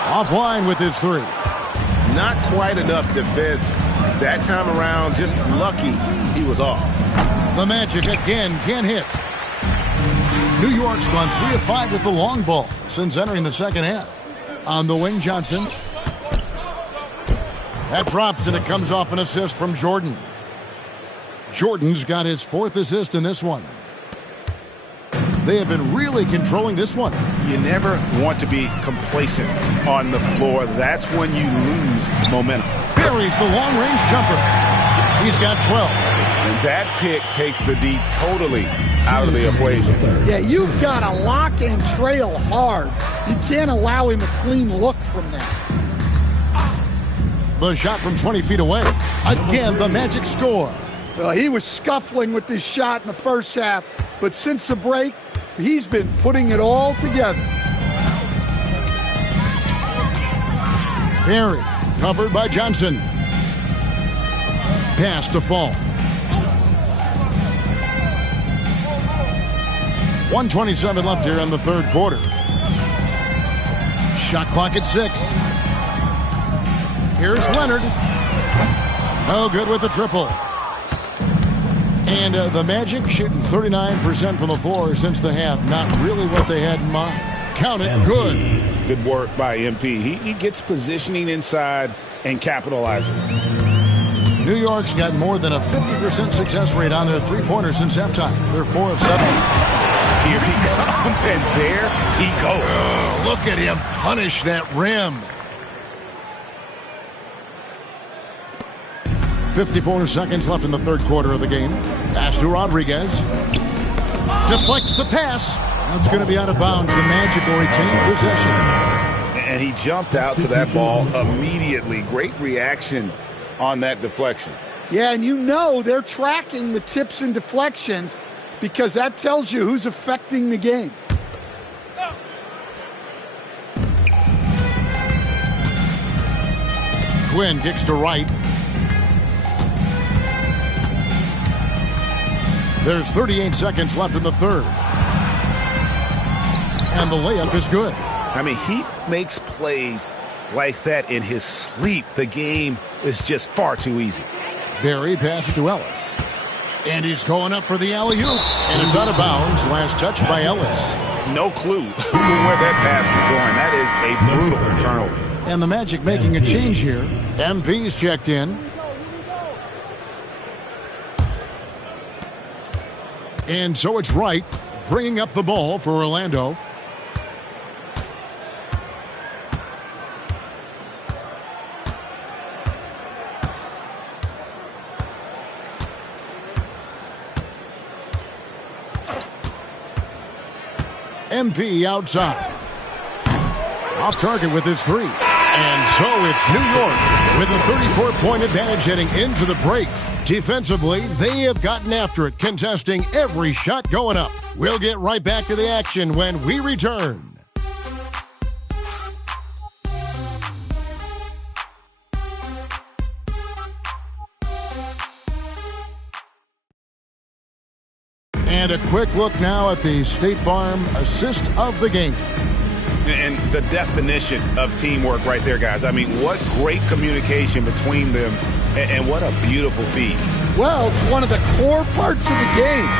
Offline with his three. Not quite enough defense that time around. Just lucky he was off. The Magic again can't hit. New York's gone 3 of 5 with the long ball since entering the second half. On the wing, Johnson. That drops, and it comes off an assist from Jordan. Jordan's got his 4th assist in this one. They have been really controlling this one. You never want to be complacent on the floor. That's when you lose momentum. Buries the long-range jumper. He's got 12. And that pick takes the D totally out of the equation. Yeah, you've got to lock and trail hard. You can't allow him a clean look from that. The shot from 20 feet away. Again, the Magic score. Well, he was scuffling with this shot in the first half, but since the break, he's been putting it all together. Barry, covered by Johnson. Pass to Fall. 1:27 left here in the third quarter. Shot clock at 6. Here's Leonard. No good with the triple. And the Magic shooting 39% from the floor since the half. Not really what they had in mind. Count it. Good. Good work by MP. He gets positioning inside and capitalizes. New York's got more than a 50% success rate on their three-pointers since halftime. They're 4 of 7. Here he comes, and there he goes. Oh, look at him punish that rim. 54 seconds left in the third quarter of the game. Pass to Rodriguez. Deflects the pass. That's going to be out of bounds. The Magic will retain possession. And he jumped out to that ball immediately. Great reaction on that deflection. Yeah, and you know they're tracking the tips and deflections because that tells you who's affecting the game. Quinn kicks to right. There's 38 seconds left in the third. And the layup is good. I mean, he makes plays like that in his sleep. The game is just far too easy. Barry passes to Ellis. And he's going up for the alley-oop. And it's out of bounds. Last touch by Ellis. No clue where that pass was going. That is a brutal turnover. And the Magic making a change here. MP's checked in. And so it's Wright bringing up the ball for Orlando. MP outside. Off target with his three. And so it's New York with a 34-point advantage heading into the break. Defensively, they have gotten after it, contesting every shot going up. We'll get right back to the action when we return. And a quick look now at the State Farm assist of the game. And the definition of teamwork right there, guys. I mean, what great communication between them, and what a beautiful feed. Well, it's one of the core parts of the game.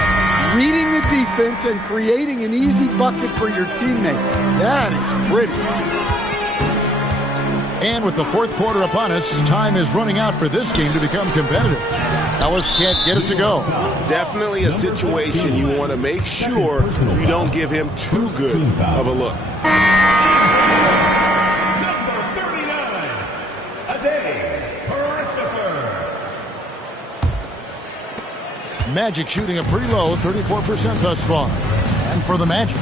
Reading the defense and creating an easy bucket for your teammate. That is pretty. And with the fourth quarter upon us, time is running out for this game to become competitive. Ellis can't get it to go. Definitely a situation you want to make sure you don't give him too good of a look. Number 39, Ade Christopher. Magic shooting a pretty low, 34% thus far. And for the Magic,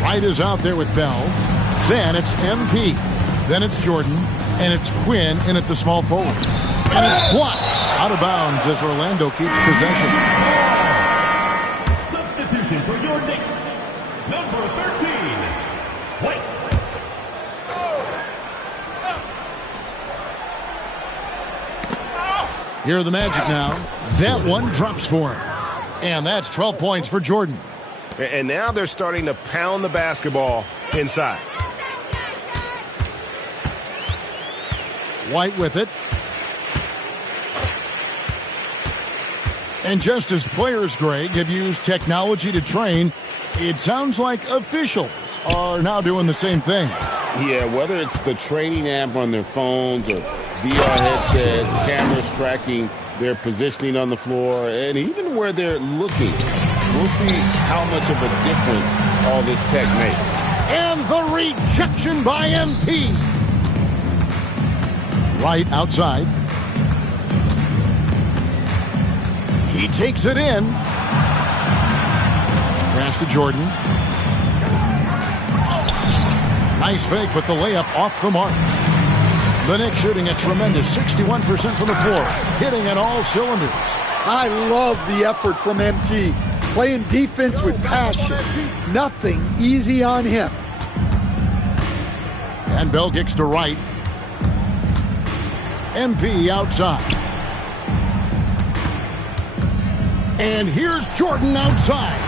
Wright is out there with Bell. Then it's MP. Then it's Jordan. And it's Quinn in at the small forward. And it's blocked out of bounds as Orlando keeps possession. Substitution for your Knicks. Number 13, White. Here are the Magic now. That one drops for him. And that's 12 points for Jordan. And now they're starting to pound the basketball inside. White with it. And just as players, Greg, have used technology to train, it sounds like officials are now doing the same thing. Yeah, whether it's the training app on their phones or VR headsets, cameras tracking their positioning on the floor, and even where they're looking, we'll see how much of a difference all this tech makes. And the rejection by MP. Right outside. He takes it in. Pass to Jordan. Nice fake, but the layup off the mark. The Knicks shooting a tremendous 61% from the floor, hitting on all cylinders. I love the effort from MP. Playing defense with passion. Nothing easy on him. And Bell kicks to Wright. MP outside. And here's Jordan outside.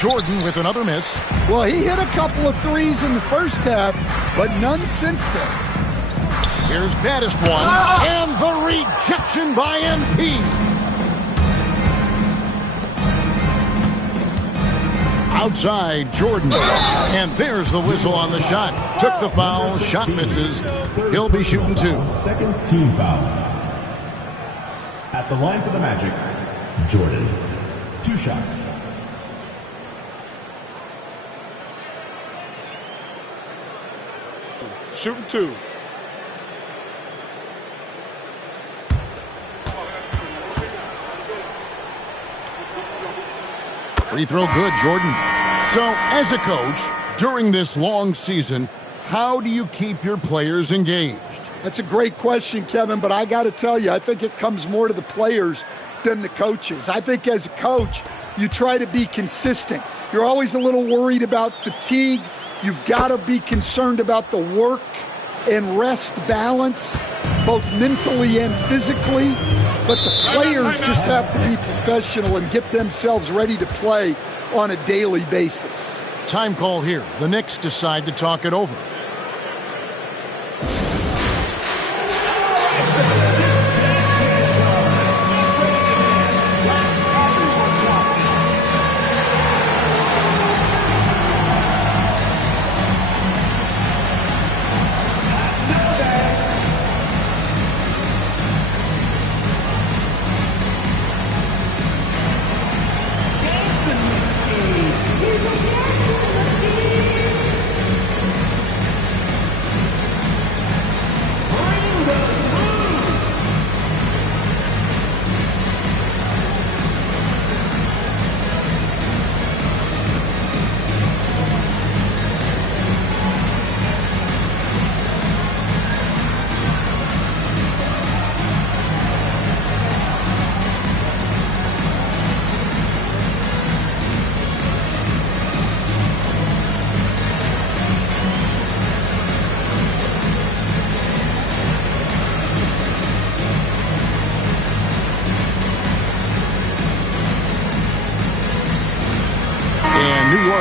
Jordan with another miss. Well, he hit a couple of threes in the first half, but none since then. Here's baddest one. And the rejection by MP. Outside, Jordan. And there's the whistle on the shot. Took the foul, shot misses. He'll be shooting two. Second team foul. At the line for the Magic, Jordan. 2 shots. Shooting 2. Free throw good, Jordan. So, as a coach, during this long season, how do you keep your players engaged? That's a great question, Kevin, but I got to tell you, I think it comes more to the players than the coaches. I think as a coach, you try to be consistent. You're always a little worried about fatigue. You've got to be concerned about the work and rest balance, both mentally and physically. But the players just have to be professional and get themselves ready to play on a daily basis. Time call here. The Knicks decide to talk it over.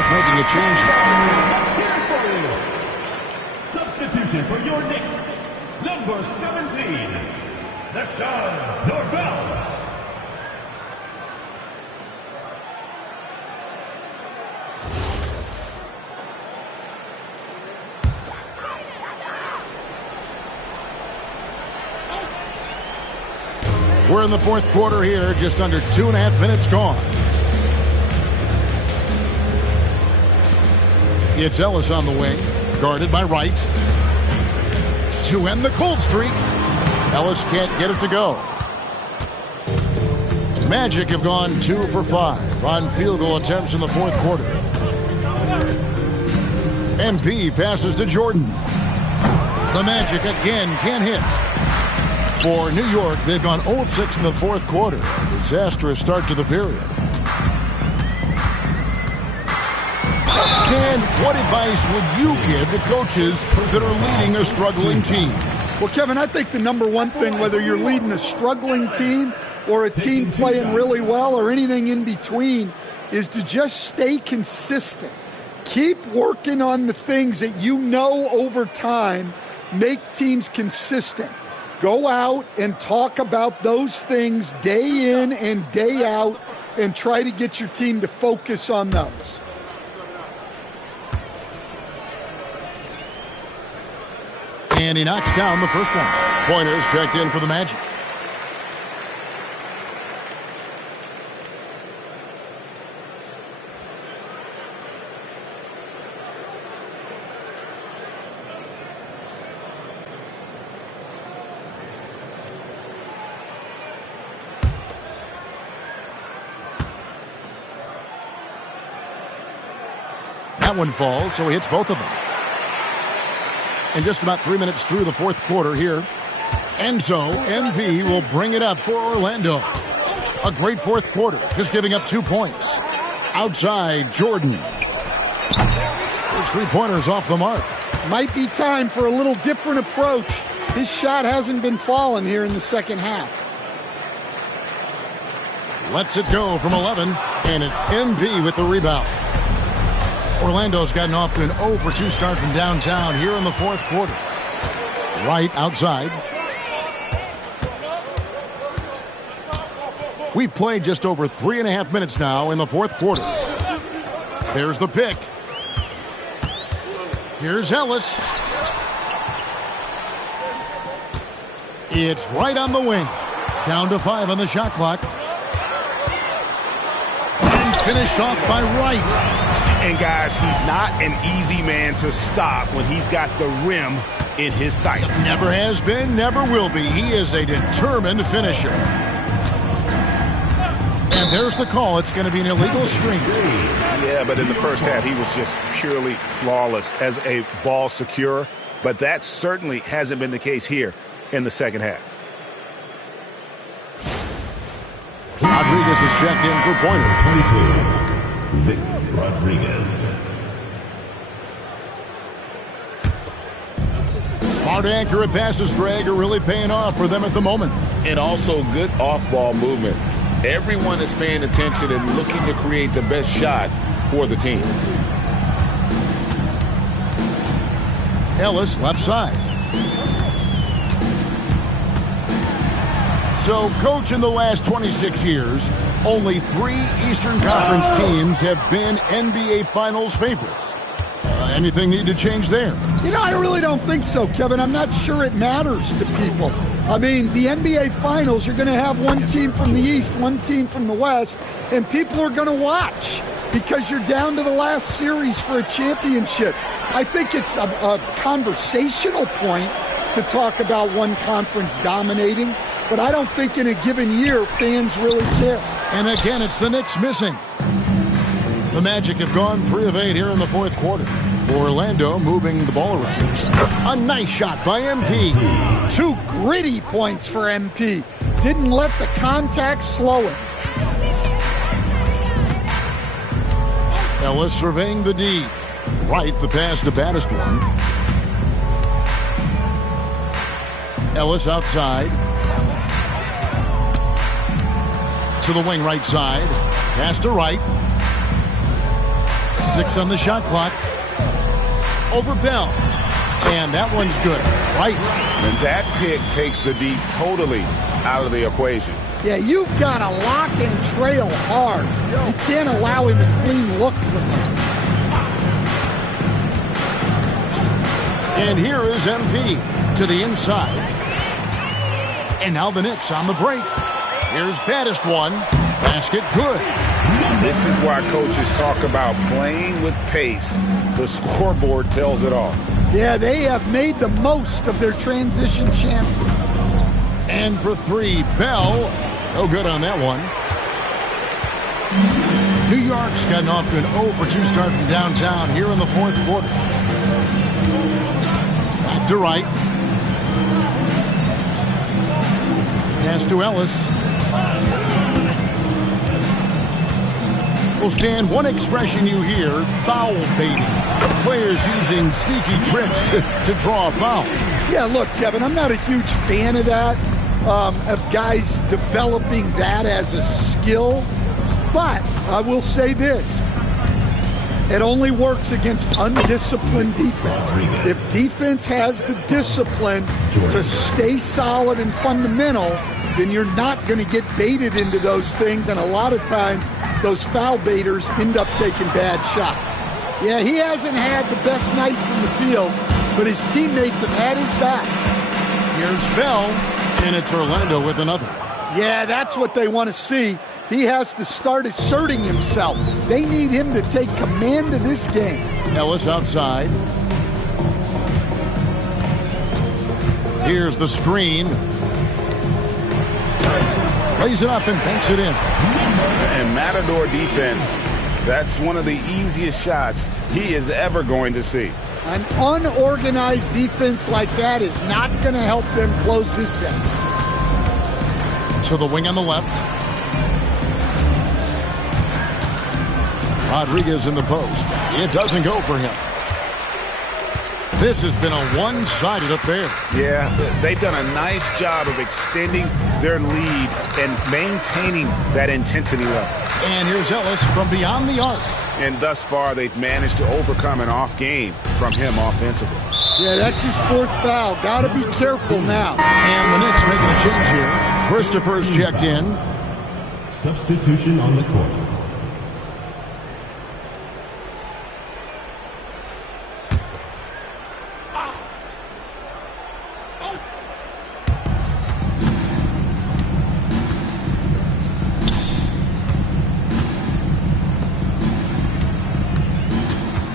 York making a change. Substitution for your Knicks, number 17, Deshaun Norvell. We're in the fourth quarter here, just under 2.5 minutes gone. It's Ellis on the wing, guarded by Wright. To end the cold streak, Ellis can't get it to go. Magic have gone 2 for 5 on field goal attempts in the fourth quarter. MP passes to Jordan. The Magic again can't hit. For New York, they've gone 0 of 6 in the fourth quarter. A disastrous start to the period. Ken, what advice would you give the coaches that are leading a struggling team? Well, Kevin, I think the number one thing, whether you're leading a struggling team or a team playing really well or anything in between, is to just stay consistent. Keep working on the things that you know over time make teams consistent. Go out and talk about those things day in and day out and try to get your team to focus on those. And he knocks down the first one. Pointers checked in for the Magic. That one falls, so he hits both of them. And just about 3 minutes through the fourth quarter here. And so MV will bring it up for Orlando. A great fourth quarter, just giving up 2 points. Outside, Jordan. His three-pointers off the mark. Might be time for a little different approach. His shot hasn't been falling here in the second half. Lets it go from 11, and it's MV with the rebound. Orlando's gotten off to an 0 for 2 start from downtown here in the fourth quarter. Right outside. We've played just over 3.5 minutes now in the fourth quarter. There's the pick. Here's Ellis. It's right on the wing. Down to 5 on the shot clock. And finished off by Wright. And guys, he's not an easy man to stop when he's got the rim in his sights. Never has been, never will be. He is a determined finisher. And there's the call. It's going to be an illegal screen. Yeah, but in the first half, he was just purely flawless as a ball securer. But that certainly hasn't been the case here in the second half. Rodriguez is checked in for pointer. 22. Vic Rodriguez. Smart, accurate passes, Greg, are really paying off for them at the moment. And also good off-ball movement. Everyone is paying attention and looking to create the best shot for the team. Ellis, left side. So, coach, in the last 26 years, only 3 Eastern Conference teams have been NBA Finals favorites. Anything need to change there? You know, I really don't think so, Kevin. I'm not sure it matters to people. I mean, the NBA Finals, you're going to have one team from the East, one team from the West, and people are going to watch because you're down to the last series for a championship. I think it's a conversational point to talk about one conference dominating, but I don't think in a given year fans really care. And again, it's the Knicks missing. The Magic have gone 3 of 8 here in the fourth quarter. Orlando moving the ball around. A nice shot by MP. 2 gritty points for MP. Didn't let the contact slow him. Ellis surveying the D. Right, the pass to baddest one. Ellis outside. To the wing right side. Pass to Wright. 6 on the shot clock. Over Bell. And that one's good. Right. And that pick takes the D totally out of the equation. Yeah, you've got to lock and trail hard. You can't allow him a clean look from him. And here is MP to the inside. And now the Knicks on the break. Here's baddest one. Basket good. This is why coaches talk about playing with pace. The scoreboard tells it all. Yeah, they have made the most of their transition chances. And for 3, Bell. No good on that one. New York's gotten off to an 0 for 2 start from downtown here in the 4th quarter. Back to Wright. Pass to Ellis. Well, Stan, one expression you hear, foul baiting. Players using sneaky tricks to draw a foul. Yeah, look, Kevin, I'm not a huge fan of that, of guys developing that as a skill. But I will say this. It only works against undisciplined defense. If defense has the discipline to stay solid and fundamental, then you're not going to get baited into those things. And a lot of times, those foul baiters end up taking bad shots. Yeah, he hasn't had the best night from the field, but his teammates have had his back. Here's Bell, and it's Orlando with another. Yeah, that's what they want to see. He has to start asserting himself. They need him to take command of this game. Ellis outside. Here's the screen. Lays it up and banks it in. And Matador defense, that's one of the easiest shots he is ever going to see. An unorganized defense like that is not going to help them close this deficit. To the wing on the left. Rodriguez in the post. It doesn't go for him. This has been a one-sided affair. Yeah, they've done a nice job of extending their lead and maintaining that intensity level. And here's Ellis from beyond the arc. And thus far, they've managed to overcome an off game from him offensively. Yeah, that's his 4th foul. Got to be careful now. And the Knicks making a change here. Christopher's checked in. Substitution on the court.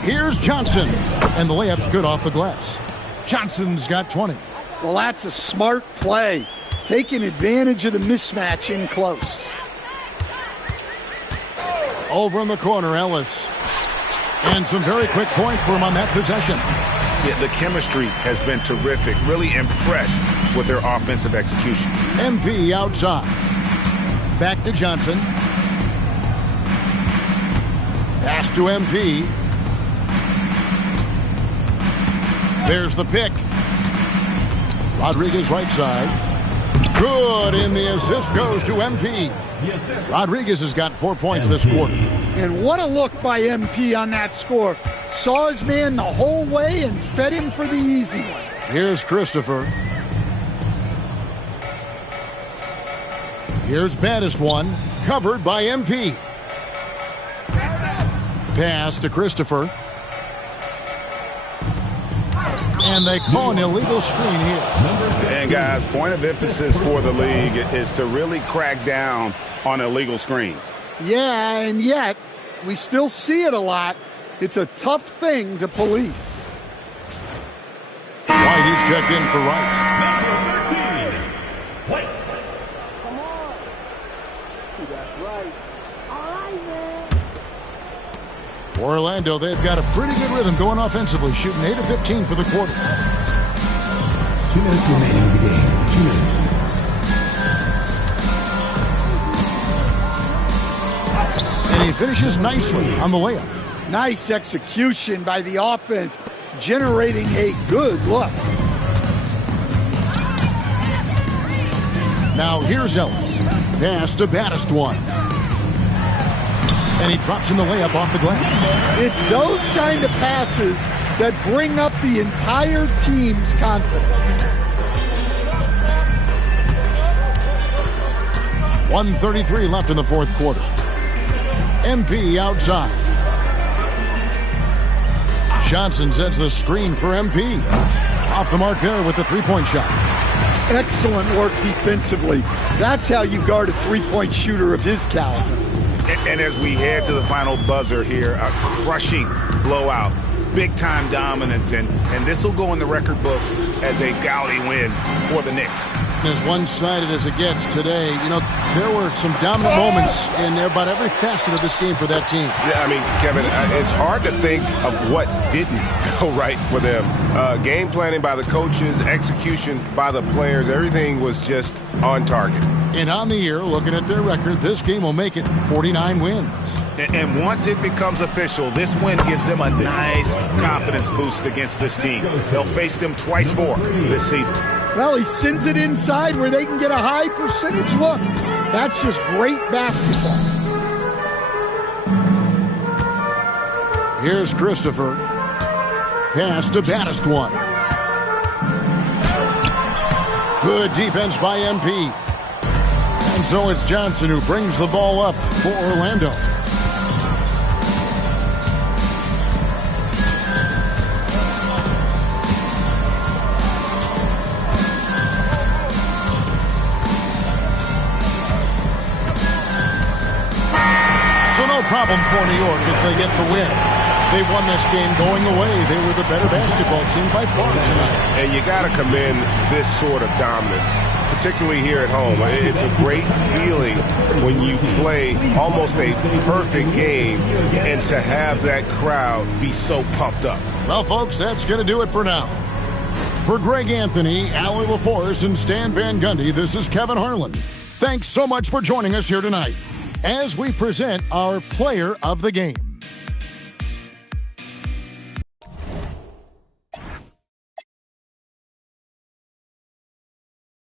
Here's Johnson, and the layup's good off the glass. Johnson's got 20. Well, that's a smart play, taking advantage of the mismatch in close. Over in the corner, Ellis. And some very quick points for him on that possession. Yeah, the chemistry has been terrific. Really impressed with their offensive execution. MP outside. Back to Johnson. Pass to MP. There's the pick. Rodriguez right side. Good, and the assist goes to MP. Rodriguez has got 4 points this quarter. And what a look by MP on that score. Saw his man the whole way and fed him for the easy one. Here's Christopher. Here's baddest one, covered by MP. Pass to Christopher. And they call an illegal screen here. And guys, point of emphasis for the league is to really crack down on illegal screens. Yeah, and yet we still see it a lot. It's a tough thing to police. White, he's checked in for Wright. Number 13, White. Come on. That's right. All right, man. For Orlando, they've got a pretty good rhythm going offensively, shooting 8 of 15 for the quarter. 2 minutes remaining in the game. 2 minutes. And he finishes nicely on the layup. Nice execution by the offense, generating a good look. Now here's Ellis. Pass to baddest one. And he drops in the layup off the glass. It's those kind of passes that bring up the entire team's confidence. 1:33 left in the fourth quarter. MP outside. Johnson sets the screen for MP. Off the mark there with the three-point shot. Excellent work defensively. That's how you guard a three-point shooter of his caliber. And as we head to the final buzzer here, a crushing blowout, big-time dominance, and this will go in the record books as a gaudy win for the Knicks. As one-sided as it gets today, you know, there were some dominant moments in about every facet of this game for that team. Yeah, I mean, Kevin, it's hard to think of what didn't go right for them. Game planning by the coaches, execution by the players, everything was just on target. And on the year, looking at their record, this game will make it 49 wins. And once it becomes official, this win gives them a nice confidence boost against this team. They'll face them twice more this season. Well, he sends it inside where they can get a high percentage look. That's just great basketball. Here's Christopher. Pass to Battistwan. Good defense by MP. And so it's Johnson who brings the ball up for Orlando. No problem for New York as they get the win. They won this game going away. They were the better basketball team by far tonight. And you got to commend this sort of dominance, particularly here at home. It's a great feeling when you play almost a perfect game and to have that crowd be so pumped up. Well, folks, that's going to do it for now. For Greg Anthony, Allie LaForce, and Stan Van Gundy, this is Kevin Harlan. Thanks so much for joining us here tonight as we present our player of the game.